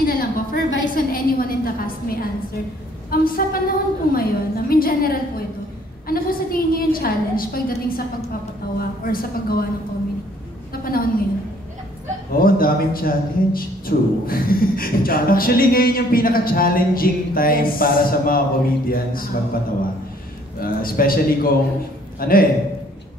lastly na lang po, for Vice and anyone in the cast may answer. Sa panahon po ngayon, in general po ito, ano po sa tingin niyo yung challenge pagdating sa pagpapatawa or sa paggawa ng comedy? Sa panahon ngayon? Oh, daming challenge. True. Actually, ngayon yung pinaka-challenging time para sa mga comedians magpatawa. Especially kung,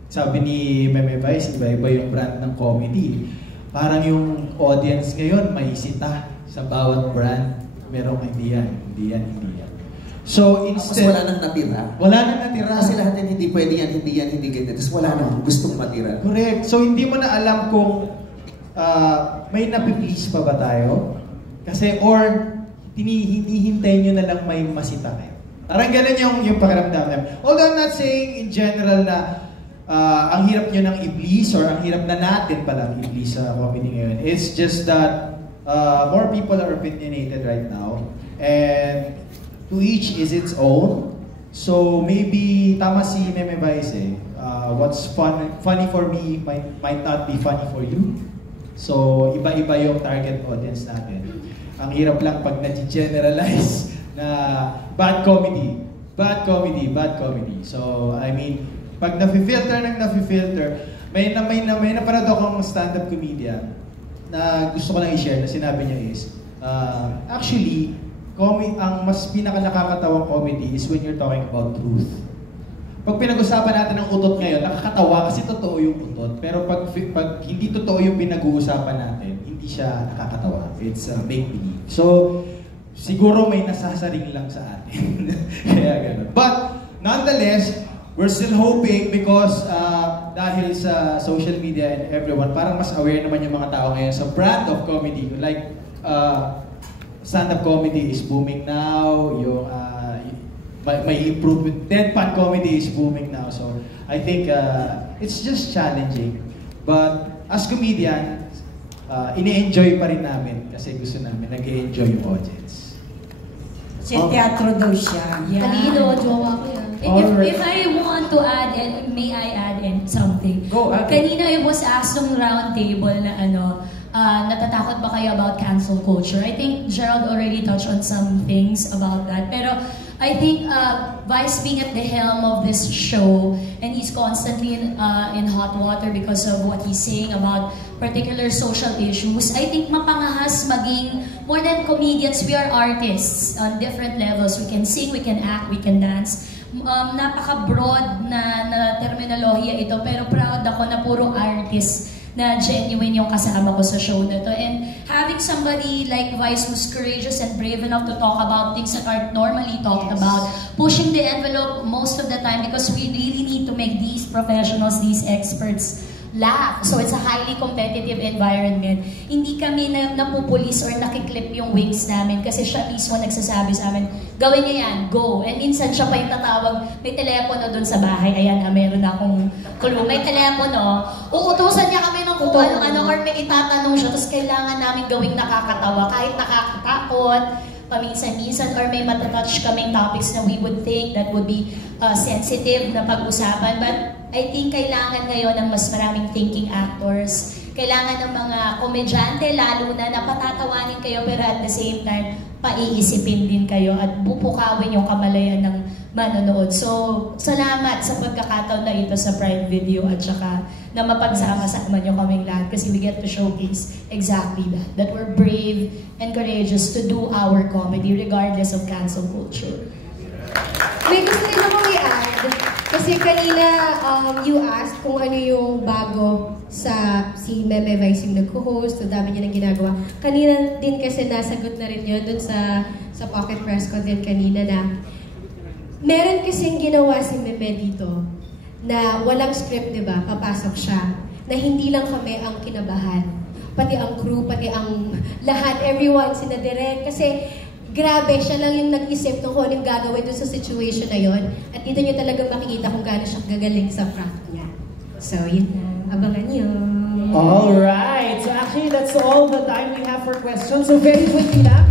sabi ni Meme Vice, iba-iba yung brand ng comedy. Parang yung audience ngayon, may sita sa bawat brand. Merong hindi yan. So instead... Tapos wala nang natira. Wala nang natira. Kasi lahat yan, hindi pwede yan, hindi ganyan. Tapos wala nang gustong matira. Correct. So hindi mo na alam kung may napiplease pa ba tayo? Kasi, or hinihintay nyo na lang may masita kayo. Parang ganun yung pakiramdam namin. Although I'm not saying in general na ang hirap nyo ng i-please or ang hirap na natin palang i-please sa comedy ngayon. It's just that more people are opinionated right now. And to each is its own. So maybe, tama si Meme Vice what's funny for me might not be funny for you. So iba-iba yung target audience natin. Ang hirap lang pag na-generalize na bad comedy. So I mean, pag nafi-filter, may napanood akong stand-up comedian na gusto ko lang i-share na sinabi niya is, actually, ang mas pinaka-nakakatawang comedy is when you're talking about truth. Pag pinag-usapan natin ng utot ngayon, nakakatawa kasi totoo yung utot. Pero pag hindi totoo yung pinag-uusapan natin, hindi siya nakakatawa. It's make-believe. So, siguro may nasasaring lang sa atin. Kaya gano'n. But, nonetheless, we're still hoping because dahil sa social media and everyone, parang mas aware naman yung mga tao ngayon sa brand of comedy. Like, stand-up comedy is booming now. Yung may improvement. Deadpan comedy is booming now. So, I think it's just challenging. But as comedian, ini-enjoy pa rin namin kasi gusto namin nag-enjoy yung audience. Kasi teatro daw siya. Yeah. Talino, jowa ko yan. If I want to add, and may I add in something? Go, Kanina it was asked ng round table na natatakot ba kayo about cancel culture? I think Gerald already touched on some things about that. Pero I think Vice being at the helm of this show, and he's constantly in hot water because of what he's saying about particular social issues, I think mapangahas maging, more than comedians, we are artists on different levels. We can sing, we can act, we can dance. Napaka-broad na terminolohiya ito, pero proud ako na puro artist na genuine yung kasama ko sa show na to. And having somebody like Vice who's courageous and brave enough to talk about things that aren't normally talked about, pushing the envelope most of the time because we really need to make these professionals, these experts, laugh. So it's a highly competitive environment. Hindi kami napupulis or nakiklip yung wings namin kasi siya mismo nagsasabi sa amin, gawin niya yan, go. And minsan siya pa yung tatawag, may telepono dun sa bahay, ayan meron akong clue, may telepono, uutusan niya kami ng kung ano or may itatanong siya, tapos kailangan namin gawing nakakatawa, kahit nakakatakot, paminsan-minsan, or may matatouch kaming topics na we would think that would be sensitive na pag-usapan. But I think kailangan ngayon ng mas maraming thinking actors. Kailangan ng mga komedyante, lalo na napatatawanin kayo, pero at the same time, paiisipin din kayo at bupukawin yung kamalayan ng manonood. So, salamat sa pagkakataon na ito sa Pride Video at saka na mapagsama-sama nyo kaming lahat kasi we get to showcase exactly that we're brave and courageous to do our comedy regardless of cancel culture. May gusto rin ako i-add. Kasi kanina you asked kung ano yung bago sa si Meme Vice yung nag-host, so dami niya nang ginagawa. Kanina din kasi nasagot na rin yun dun sa Pocket Press ko din kanina na meron kasing ginawa si Meme dito na walang script, di ba? Papasok siya. Na hindi lang kami ang kinabahan. Pati ang crew, pati ang lahat, everyone, sina Direk. Kasi grabe, siya lang yung nag-isip ng kung anong gagawin dun sa situation na yon. At dito nyo talagang makikita kung gaano siya gagaling sa craft niya. So, yun na. Abangan nyo. Alright. So, actually, that's all the time we have for questions. So, very quickly lang.